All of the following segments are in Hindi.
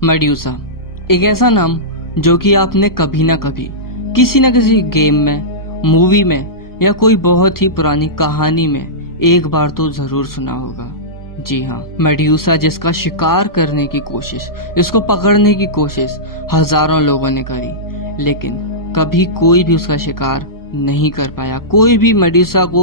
मेड्यूसा एक ऐसा नाम जो कि आपने कभी ना कभी किसी न किसी गेम में, मूवी में या कोई बहुत ही पुरानी कहानी में एक बार तो जरूर सुना होगा। जी हाँ, मेड्यूसा जिसका शिकार करने की कोशिश, इसको पकड़ने की कोशिश हजारों लोगों ने करी, लेकिन कभी कोई भी उसका शिकार नहीं कर पाया, कोई भी मेड्यूसा को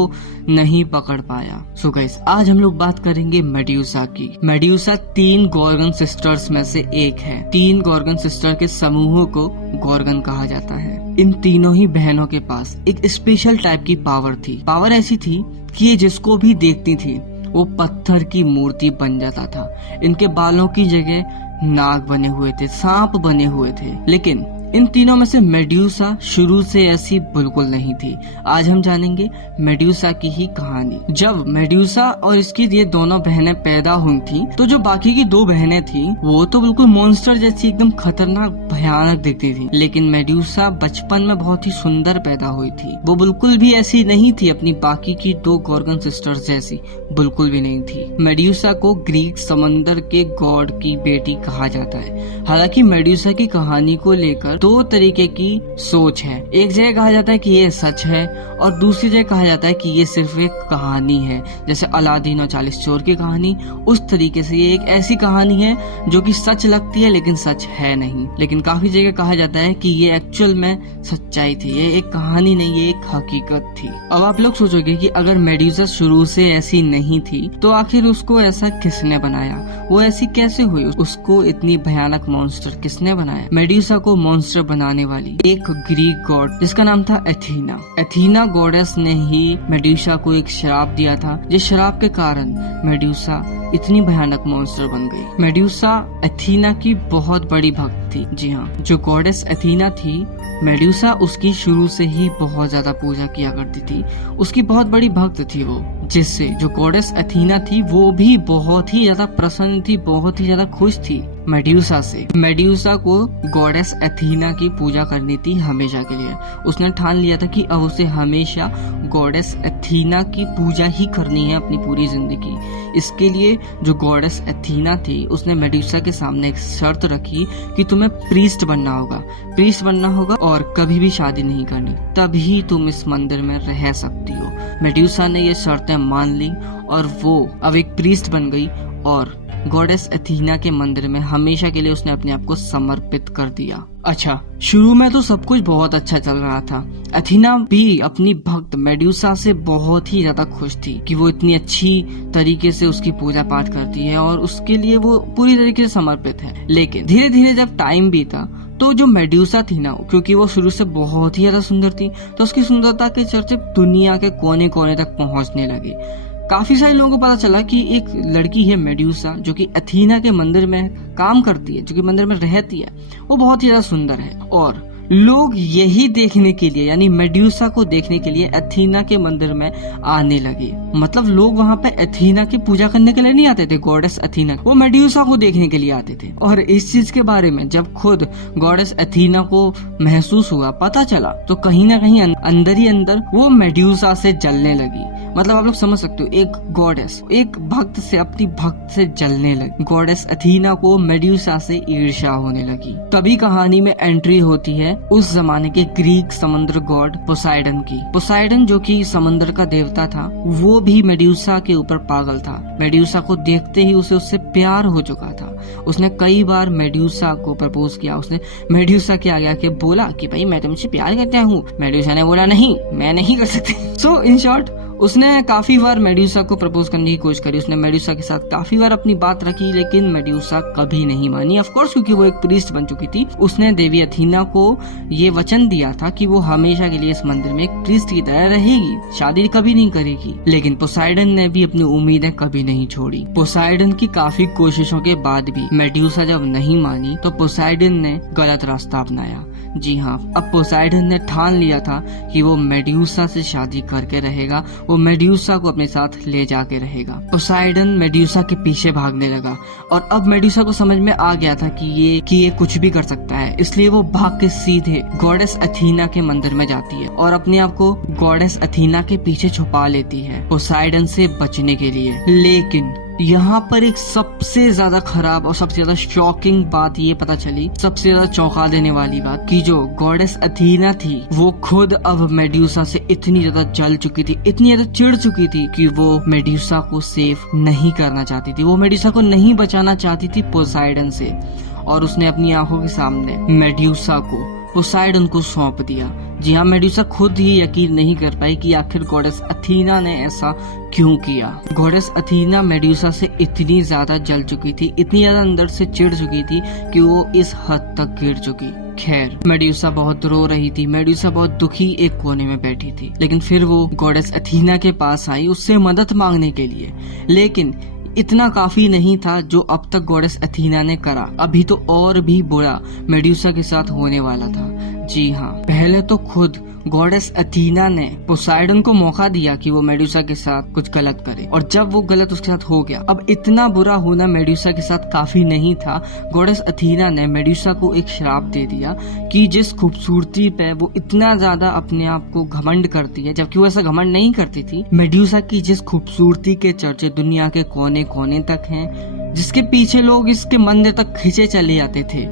नहीं पकड़ पाया। सो गाइस, आज हम लोग बात करेंगे मेड्यूसा की। मेड्यूसा 3 गॉर्गन सिस्टर्स में से एक है। 3 गॉर्गन सिस्टर के समूह को गॉर्गन कहा जाता है। इन तीनों ही बहनों के पास एक स्पेशल टाइप की पावर थी। पावर ऐसी थी कि ये जिसको भी देखती थी वो पत्थर की मूर्ति बन जाता था। इनके बालों की जगह नाग बने हुए थे, सांप बने हुए थे। लेकिन इन तीनों में से मेड्यूसा शुरू से ऐसी बिल्कुल नहीं थी। आज हम जानेंगे मेड्यूसा की ही कहानी। जब मेड्यूसा और इसकी ये दोनों बहनें पैदा हुई थी, तो जो बाकी की 2 बहनें थी वो तो बिल्कुल मॉन्स्टर जैसी एकदम खतरनाक भयानक दिखती थी। लेकिन मेड्यूसा बचपन में बहुत ही सुंदर पैदा हुई थी। वो बिल्कुल भी ऐसी नहीं थी अपनी बाकी की 2 गॉर्गन सिस्टर्स जैसी, बिल्कुल भी नहीं थी। मेड्यूसा को ग्रीक समंदर के गॉड की बेटी कहा जाता है। हालांकि मेड्यूसा की कहानी को लेकर 2 तरीके की सोच है। एक जगह कहा जाता है कि ये सच है और दूसरी जगह कहा जाता है कि ये सिर्फ एक कहानी है। जैसे अलादीन और 40 चोर की कहानी, उस तरीके से ये एक ऐसी कहानी है जो कि सच लगती है लेकिन सच है नहीं। लेकिन काफी जगह कहा जाता है कि ये एक्चुअल में सच्चाई थी, ये एक कहानी नहीं, ये एक हकीकत थी। अब आप लोग सोचोगे कि अगर मेड्यूसा शुरू से ऐसी नहीं थी तो आखिर उसको ऐसा किसने बनाया, वो ऐसी कैसे हुई, उसको इतनी भयानक मॉन्स्टर किसने बनाया। मेड्यूसा को मॉन्स्टर बनाने वाली एक ग्रीक गॉड जिसका नाम था एथीना। एथीना गॉडेस ने ही मेड्यूसा को एक श्राप दिया था, जिस श्राप के कारण मेड्यूसा इतनी भयानक मॉन्स्टर बन गई। मेड्यूसा एथीना की बहुत बड़ी भक्त थी। जी हाँ, जो गॉडेस एथीना थी, मेड्यूसा उसकी शुरू से ही बहुत ज्यादा पूजा किया करती थी। उसकी बहुत बड़ी भक्त थी वो, जिससे जो गॉडेस एथीना थी वो भी बहुत ही ज्यादा प्रसन्न थी, बहुत ही ज्यादा खुश थी मेड्यूसा से। मेड्यूसा को गॉडेस एथीना की पूजा करनी थी हमेशा के लिए। उसने ठान लिया था कि अब उसे हमेशा गॉडेस एथीना की पूजा ही करनी है अपनी पूरी जिंदगी। इसके लिए जो गॉडेस एथीना थी, उसने मेड्यूसा के सामने एक शर्त रखी कि तुम्हें प्रीस्ट बनना होगा, प्रीस्ट बनना होगा और कभी भी शादी नहीं करनी, तभी तुम इस मंदिर में रह सकती हो। मेड्यूसा ने ये शर्तें मान ली और वो अब एक प्रीस्ट बन गई और गॉडेस एथीना के मंदिर में हमेशा के लिए उसने अपने आप को समर्पित कर दिया। अच्छा, शुरू में तो सब कुछ बहुत अच्छा चल रहा था। एथीना भी अपनी भक्त मेड्यूसा से बहुत ही ज्यादा खुश थी कि वो इतनी अच्छी तरीके से उसकी पूजा पाठ करती है और उसके लिए वो पूरी तरीके से समर्पित है। लेकिन धीरे धीरे जब टाइम बीता तो जो मेड्यूसा थी ना, क्योंकि वो शुरू से बहुत ही ज्यादा सुंदर थी, तो उसकी सुंदरता के चर्चे दुनिया के कोने कोने तक पहुंचने लगे। काफी सारे लोगों को पता चला कि एक लड़की है मेड्यूसा जो कि एथीना के मंदिर में काम करती है, जो कि मंदिर में रहती है, वो बहुत ही ज्यादा सुंदर है। और लोग यही देखने के लिए, यानी मेड्यूसा को देखने के लिए एथीना के मंदिर में आने लगे। मतलब लोग वहाँ पे एथीना की पूजा करने के लिए नहीं आते थे, गॉडेस एथीना, वो मेड्यूसा को देखने के लिए आते थे। और इस चीज के बारे में जब खुद गॉडेस एथीना को महसूस हुआ, पता चला, तो कहीं ना कहीं अंदर ही अंदर वो मेड्यूसा से जलने लगी। मतलब आप लोग समझ सकते हो, एक गॉडेस एक भक्त से, अपनी भक्त से जलने लगी। गॉडेस एथीना को मेड्यूसा से ईर्ष्या होने लगी। तभी कहानी में एंट्री होती है उस जमाने के ग्रीक समुद्र गॉड पोसाइडन की। पोसाइडन जो कि समंदर का देवता था, वो भी मेड्यूसा के ऊपर पागल था। मेड्यूसा को देखते ही उसे उससे प्यार हो चुका था। उसने कई बार मेड्यूसा को प्रपोज किया। उसने मेड्यूसा के आगे आके बोला कि भाई मैं तुमसे प्यार करता हूँ। मेड्यूसा ने बोला नहीं, मैं नहीं कर सकती। सो इन शॉर्ट, उसने काफी बार मेड्यूसा को प्रपोज करने की कोशिश करी। उसने मेड्यूसा के साथ काफी बार अपनी बात रखी, लेकिन मेड्यूसा कभी नहीं मानी। ऑफ कोर्स, क्योंकि वो एक प्रीस्ट बन चुकी थी। उसने देवी एथीना को ये वचन दिया था कि वो हमेशा के लिए इस मंदिर में एक प्रीस्ट की तरह रहेगी, शादी कभी नहीं करेगी। लेकिन पोसाइडन ने भी अपनी उम्मीदें कभी नहीं छोड़ी। पोसाइडन की काफी कोशिशों के बाद भी मेड्यूसा जब नहीं मानी तो पोसाइडन ने गलत रास्ता अपनाया। जी हाँ, अब पोसाइडन ने ठान लिया था कि वो मेड्यूसा से शादी करके रहेगा, वो मेड्यूसा को अपने साथ ले जाके रहेगा। पोसाइडन मेड्यूसा के पीछे भागने लगा और अब मेड्यूसा को समझ में आ गया था कि ये कुछ भी कर सकता है। इसलिए वो भाग के सीधे गॉडेस एथीना के मंदिर में जाती है और अपने आप को गॉडेस एथीना के पीछे छुपा लेती है पोसाइडन से बचने के लिए। लेकिन यहाँ पर एक सबसे ज्यादा खराब और सबसे ज्यादा शॉकिंग बात ये पता चली, सबसे ज्यादा चौंका देने वाली बात, कि जो गॉडेस अथीना थी वो खुद अब मेड्यूसा से इतनी ज्यादा जल चुकी थी, इतनी ज्यादा चिढ़ चुकी थी कि वो मेड्यूसा को सेफ नहीं करना चाहती थी, वो मेड्यूसा को नहीं बचाना चाहती थी पोसाइडन से। और उसने अपनी आंखों के सामने मेड्यूसा को पोसाइडन को सौंप दिया। जी हाँ, मेड्यूसा खुद ही यकीन नहीं कर पाई कि आखिर गॉडेस अथीना ने ऐसा क्यों किया। गॉडेस अथीना मेड्यूसा से इतनी ज्यादा जल चुकी थी, इतनी ज्यादा अंदर से चिढ़ चुकी थी कि वो इस हद तक गिर चुकी। खैर, मेड्यूसा बहुत रो रही थी, मेड्यूसा बहुत दुखी एक कोने में बैठी थी, लेकिन फिर वो गॉडेस अथीना के पास आई उससे मदद मांगने के लिए। लेकिन इतना काफी नहीं था जो अब तक गॉडेस अथीना ने करा, अभी तो और भी बुरा मेड्यूसा के साथ होने वाला था। जी हाँ, पहले तो खुद गॉडेस अथीना ने पोसाइडन को मौका दिया कि वो मेड्यूसा के साथ कुछ गलत करे, और जब वो गलत उसके साथ हो गया, अब इतना बुरा होना मेड्यूसा के साथ काफी नहीं था। गॉडेस अथीना ने मेड्यूसा को एक श्राप दे दिया कि जिस खूबसूरती पे वो इतना ज्यादा अपने आप को घमंड करती है, जबकि वो ऐसा घमंड नहीं करती थी, मेड्यूसा की जिस खूबसूरती के चर्चे दुनिया के कोने कोने तक हैं, जिसके पीछे लोग इसके मंदिर तक खींचे चले जाते थे,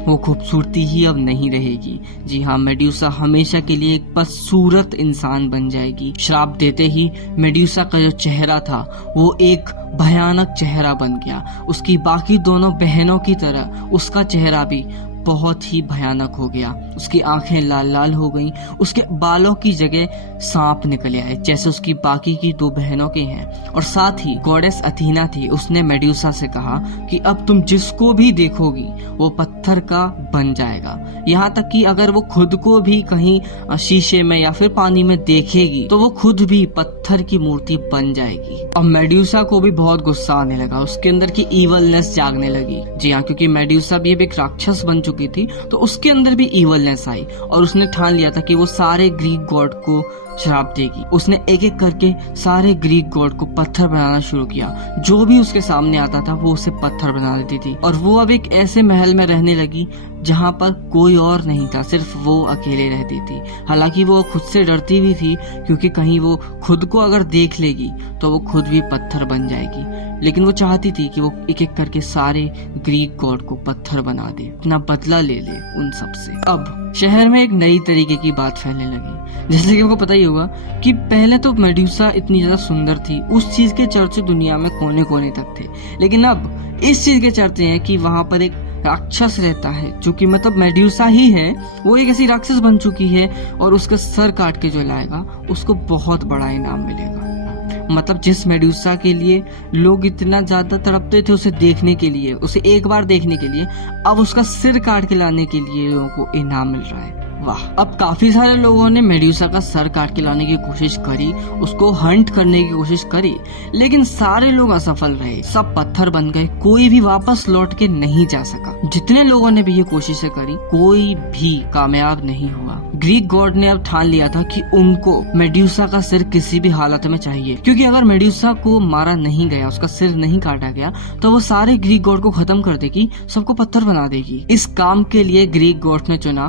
वो खूबसूरती ही अब नहीं रहेगी। जी हाँ, मेड्यूसा हमेशा के लिए एक बदसूरत इंसान बन जाएगी। श्राप देते ही मेड्यूसा का जो चेहरा था वो एक भयानक चेहरा बन गया। उसकी बाकी दोनों बहनों की तरह उसका चेहरा भी बहुत ही भयानक हो गया। उसकी आंखें लाल लाल हो गईं, उसके बालों की जगह सांप निकले आए जैसे उसकी बाकी की दो बहनों के हैं। और साथ ही गॉडेस अथीना थी, उसने मेड्यूसा से कहा कि अब तुम जिसको भी देखोगी वो पत्थर का बन जाएगा। यहाँ तक कि अगर वो खुद को भी कहीं शीशे में या फिर पानी में देखेगी तो वो खुद भी पत्थर की मूर्ति बन जाएगी। अब मेड्यूसा को भी बहुत गुस्सा आने लगा, उसके अंदर की इवलनेस जागने लगी। जी हाँ, क्योंकि मेड्यूसा भी अब एक राक्षस बन चुकी थी तो उसके अंदर भी इवलनेस आई, और उसने ठान लिया था कि वो सारे ग्रीक गॉड को श्राप देगी। उसने एक एक करके सारे ग्रीक गॉड को पत्थर बनाना शुरू किया। जो भी उसके सामने आता था वो उसे पत्थर बना देती थी, और वो अब एक ऐसे महल में रहने लगी जहाँ पर कोई और नहीं था, सिर्फ वो अकेले रहती थी। हालांकि वो खुद से डरती भी थी क्योंकि कहीं वो खुद को अगर देख लेगी तो वो खुद भी पत्थर बन जाएगी, लेकिन वो चाहती थी कि वो एक एक करके सारे ग्रीक गॉड को पत्थर बना दे, अपना बदला ले ले उन सब से। अब शहर में एक नई तरीके की बात फैलने लगी। जैसे कि आपको पता ही होगा कि पहले तो मेड्यूसा इतनी ज्यादा सुंदर थी, उस चीज के चर्चे दुनिया में कोने कोने तक थे, लेकिन अब इस चीज के चर्चे हैं कि वहां पर एक राक्षस रहता है जो कि मतलब मेड्यूसा ही है, वो एक ऐसी राक्षस बन चुकी है, और उसका सर काट के जो लाएगा उसको बहुत बड़ा इनाम मिलेगा। मतलब जिस मेड्यूसा के लिए लोग इतना ज्यादा तड़पते थे उसे देखने के लिए, उसे एक बार देखने के लिए, अब उसका सिर काट के लाने के लिए लोगों को इनाम मिल रहा है। वाह। अब काफी सारे लोगों ने मेड्यूसा का सर काट के लाने की कोशिश करी, उसको हंट करने की कोशिश करी, लेकिन सारे लोग असफल रहे, सब पत्थर बन गए, कोई भी वापस लौट के नहीं जा सका। जितने लोगों ने भी ये कोशिशें करी कोई भी कामयाब नहीं हुआ। ग्रीक गॉड ने अब ठान लिया था कि उनको मेड्यूसा का सिर किसी भी हालत में चाहिए, क्योंकि अगर मेड्यूसा को मारा नहीं गया, उसका सिर नहीं काटा गया, तो वो सारे ग्रीक गॉड को खत्म कर देगी, सबको पत्थर बना देगी। इस काम के लिए ग्रीक गॉड ने चुना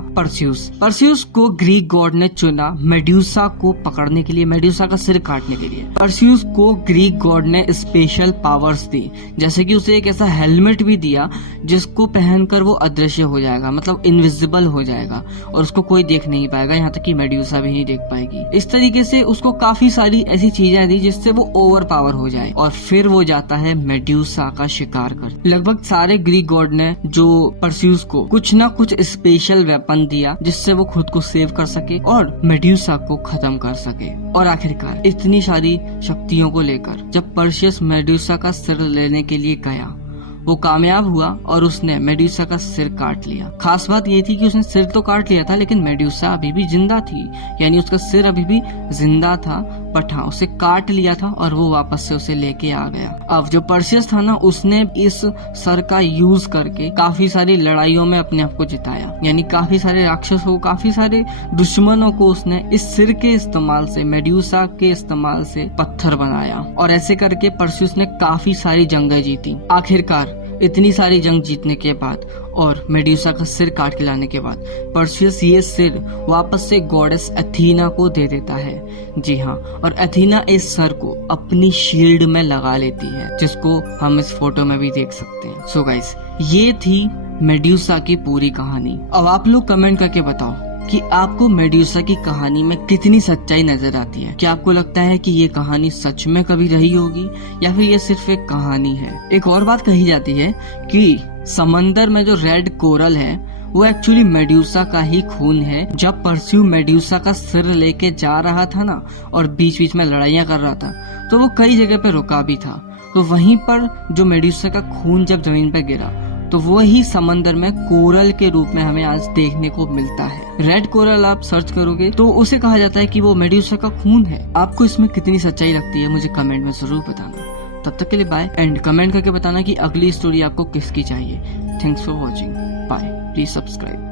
परस्यूस को ग्रीक गॉड ने चुना मेड्यूसा को पकड़ने के लिए, मेड्यूसा का सिर काटने के लिए। परस्यूस को ग्रीक गॉड ने स्पेशल पावर्स दी, जैसे कि उसे एक ऐसा हेलमेट भी दिया जिसको पहनकर वो अदृश्य हो जाएगा, मतलब इनविजिबल हो जाएगा, और उसको कोई देख नहीं पाएगा, यहाँ तक कि मेड्यूसा भी नहीं देख पाएगी। इस तरीके से उसको काफी सारी ऐसी चीजें दी जिससे वो ओवर पावर हो जाए, और फिर वो जाता है मेड्यूसा का शिकार कर। लगभग सारे ग्रीक गॉड ने जो परस्यूस को कुछ ना कुछ स्पेशल वेपन दिया जिससे वो खुद को सेव कर सके और मेड्यूसा को खत्म कर सके। और आखिरकार इतनी सारी शक्तियों को लेकर जब परसियस मेड्यूसा का सिर लेने के लिए गया, वो कामयाब हुआ और उसने मेड्यूसा का सिर काट लिया। खास बात ये थी कि उसने सिर तो काट लिया था लेकिन मेड्यूसा अभी भी जिंदा थी, यानी उसका सिर अभी भी जिंदा था, बट हाँ उसे काट लिया था और वो वापस से उसे लेके आ गया। अब जो परसियस था ना, उसने इस सर का यूज करके काफी सारी लड़ाइयों में अपने आप को जिताया, यानी काफी सारे राक्षसों, काफी सारे दुश्मनों को उसने इस सिर के इस्तेमाल से, मेड्यूसा के इस्तेमाल से पत्थर बनाया, और ऐसे करके परसियस ने काफी सारी जंगें जीती। आखिरकार इतनी सारी जंग जीतने के बाद और मेड्यूसा का सिर काट के लाने के बाद परसियस ये सिर वापस से गॉडेस एथीना को दे देता है। जी हाँ, और एथीना इस सर को अपनी शील्ड में लगा लेती है, जिसको हम इस फोटो में भी देख सकते हैं। सो गाइस, ये थी मेड्यूसा की पूरी कहानी। अब आप लोग कमेंट करके बताओ कि आपको मेड्यूसा की कहानी में कितनी सच्चाई नजर आती है। क्या आपको लगता है कि ये कहानी सच में कभी रही होगी या फिर ये सिर्फ एक कहानी है। एक और बात कही जाती है कि समंदर में जो रेड कोरल है वो एक्चुअली मेड्यूसा का ही खून है। जब परस्यू मेड्यूसा का सिर लेके जा रहा था ना और बीच बीच में लड़ाइयां कर रहा था, तो वो कई जगह पे रुका भी था। तो वहीं पर जो मेड्यूसा का खून जब जमीन पे गिरा तो वही समंदर में कोरल के रूप में हमें आज देखने को मिलता है। रेड कोरल आप सर्च करोगे तो उसे कहा जाता है कि वो मेड्यूसा का खून है। आपको इसमें कितनी सच्चाई लगती है मुझे कमेंट में जरूर बताना। तब तक के लिए बाय, एंड कमेंट करके बताना कि अगली स्टोरी आपको किसकी चाहिए। Thanks for watching, bye, please subscribe.